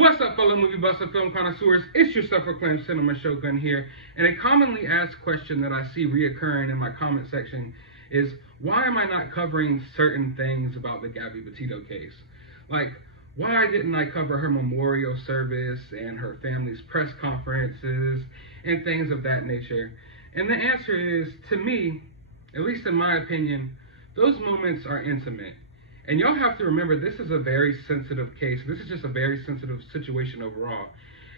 What's up, fellow movie buffs and film connoisseurs? It's your self-proclaimed cinema shogun here, and a commonly asked question that I see reoccurring in my comment section is, why am I not covering certain things about the Gabby Petito case? Like, why didn't I cover her memorial service and her family's press conferences and things of that nature? And the answer is, to me, at least in my opinion, those moments are intimate. And y'all have to remember, this is a very sensitive case. This is just a very sensitive situation overall.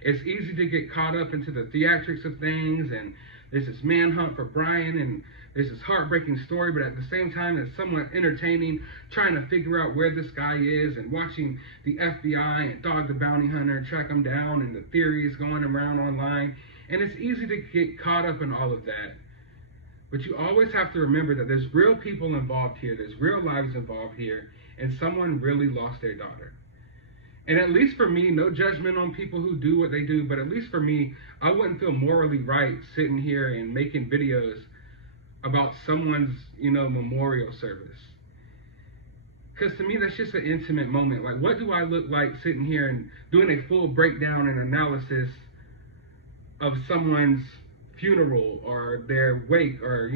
It's easy to get caught up into the theatrics of things, and there's this manhunt for Brian, and there's this heartbreaking story, but at the same time, it's somewhat entertaining trying to figure out where this guy is and watching the FBI and Dog the Bounty Hunter track him down and the theories going around online. And it's easy to get caught up in all of that. But you always have to remember that there's real people involved here, there's real lives involved here, and someone really lost their daughter. And at least for me, no judgment on people who do what they do, but at least for me, I wouldn't feel morally right sitting here and making videos about someone's, memorial service. Because to me, that's just an intimate moment. Like, what do I look like sitting here and doing a full breakdown and analysis of someone's funeral or their wake or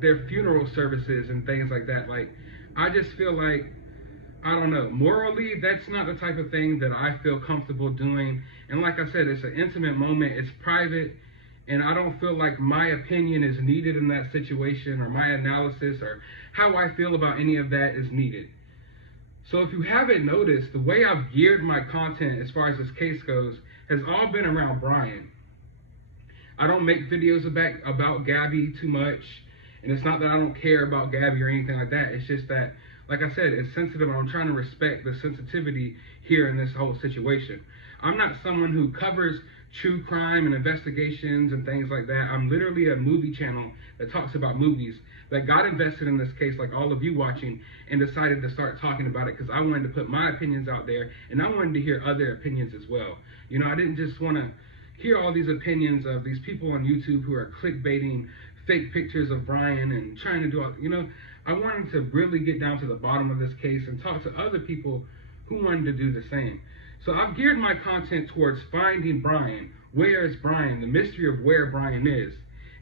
their funeral services and things like that? Like, I just feel like, I don't know, morally that's not the type of thing that I feel comfortable doing. And like I said, it's an intimate moment, it's private, and I don't feel like my opinion is needed in that situation, or my analysis or how I feel about any of that is needed. So if you haven't noticed, the way I've geared my content as far as this case goes has all been around Brian. I don't make videos about Gabby too much, and it's not that I don't care about Gabby or anything like that. It's just that, like I said, it's sensitive, and I'm trying to respect the sensitivity here in this whole situation. I'm not someone who covers true crime and investigations and things like that. I'm literally a movie channel that talks about movies that got invested in this case, like all of you watching, and decided to start talking about it because I wanted to put my opinions out there, and I wanted to hear other opinions as well. I didn't just want to hear all these opinions of these people on YouTube who are clickbaiting fake pictures of Brian and trying to do all, I wanted to really get down to the bottom of this case and talk to other people who wanted to do the same. So I've geared my content towards finding Brian. Where is Brian? The mystery of where Brian is,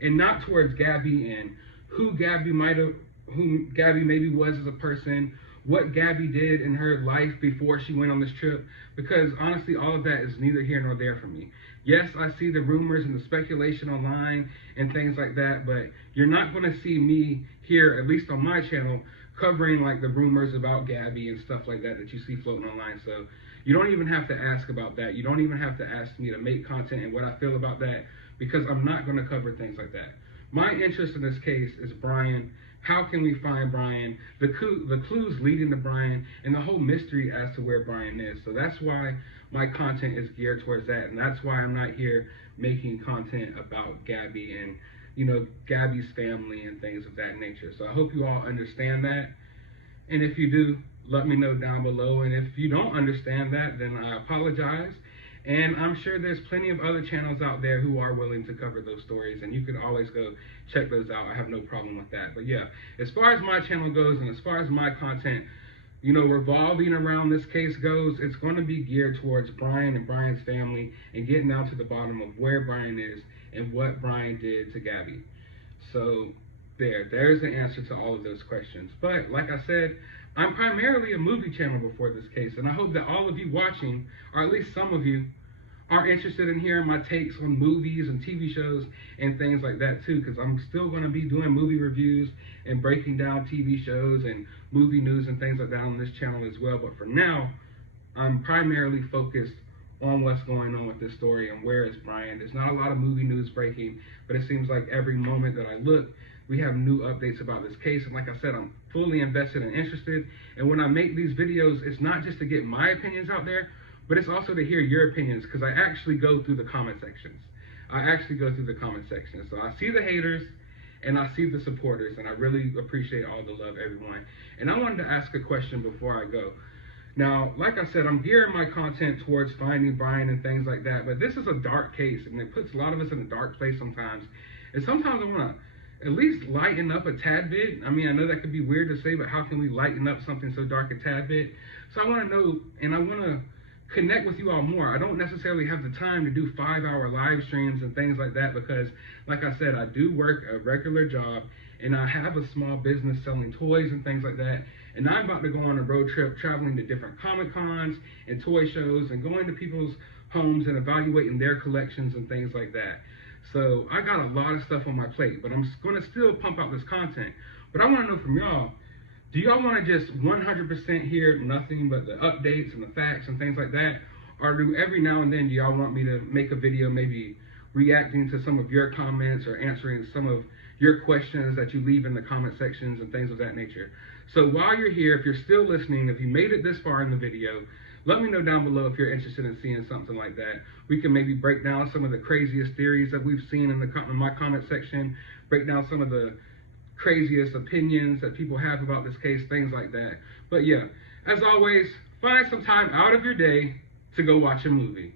and not towards Gabby and who Gabby maybe was as a person, what Gabby did in her life before she went on this trip, because honestly, all of that is neither here nor there for me. Yes, I see the rumors and the speculation online and things like that, but you're not going to see me here, at least on my channel, covering like the rumors about Gabby and stuff like that you see floating online. So you don't even have to ask about that. You don't even have to ask me to make content and what I feel about that, because I'm not going to cover things like that. My interest in this case is Brian. How can we find Brian? The clues leading to Brian, and the whole mystery as to where Brian is. So that's why my content is geared towards that, and that's why I'm not here making content about Gabby and Gabby's family and things of that nature. So I hope you all understand that, and if you do, let me know down below. And if you don't understand that, then I apologize. And I'm sure there's plenty of other channels out there who are willing to cover those stories, and you can always go check those out. I have no problem with that. But yeah, as far as my channel goes and as far as my content, revolving around this case goes, it's going to be geared towards Brian and Brian's family and getting down to the bottom of where Brian is and what Brian did to Gabby. So there's the answer to all of those questions. But like I said, I'm primarily a movie channel before this case, and I hope that all of you watching, or at least some of you, are interested in hearing my takes on movies and TV shows and things like that too, because I'm still going to be doing movie reviews and breaking down TV shows and movie news and things like that on this channel as well. But for now, I'm primarily focused on what's going on with this story and where is Brian. There's not a lot of movie news breaking, but it seems like every moment that I look, we have new updates about this case. And like I said, I'm fully invested and interested. And when I make these videos, it's not just to get my opinions out there, but it's also to hear your opinions, because I actually go through the comment sections. So I see the haters and I see the supporters, and I really appreciate all the love, everyone. And I wanted to ask a question before I go. Now, like I said, I'm gearing my content towards finding Brian and things like that, but this is a dark case, and it puts a lot of us in a dark place sometimes. And sometimes I want to at least lighten up a tad bit. I mean, I know that could be weird to say, but how can we lighten up something so dark a tad bit? So I want to know, and I want to connect with you all more. I don't necessarily have the time to do 5-hour live streams and things like that because, like I said, I do work a regular job and I have a small business selling toys and things like that. And I'm about to go on a road trip traveling to different Comic Cons and toy shows and going to people's homes and evaluating their collections and things like that. So I got a lot of stuff on my plate, but I'm going to still pump out this content. But I want to know from y'all, do y'all want to just 100% hear nothing but the updates and the facts and things like that? Or do every now and then do y'all want me to make a video maybe reacting to some of your comments or answering some of your questions that you leave in the comment sections and things of that nature? So while you're here, if you're still listening, if you made it this far in the video, let me know down below if you're interested in seeing something like that. We can maybe break down some of the craziest theories that we've seen in my comment section, break down some of the craziest opinions that people have about this case, things like that. But yeah, as always, find some time out of your day to go watch a movie.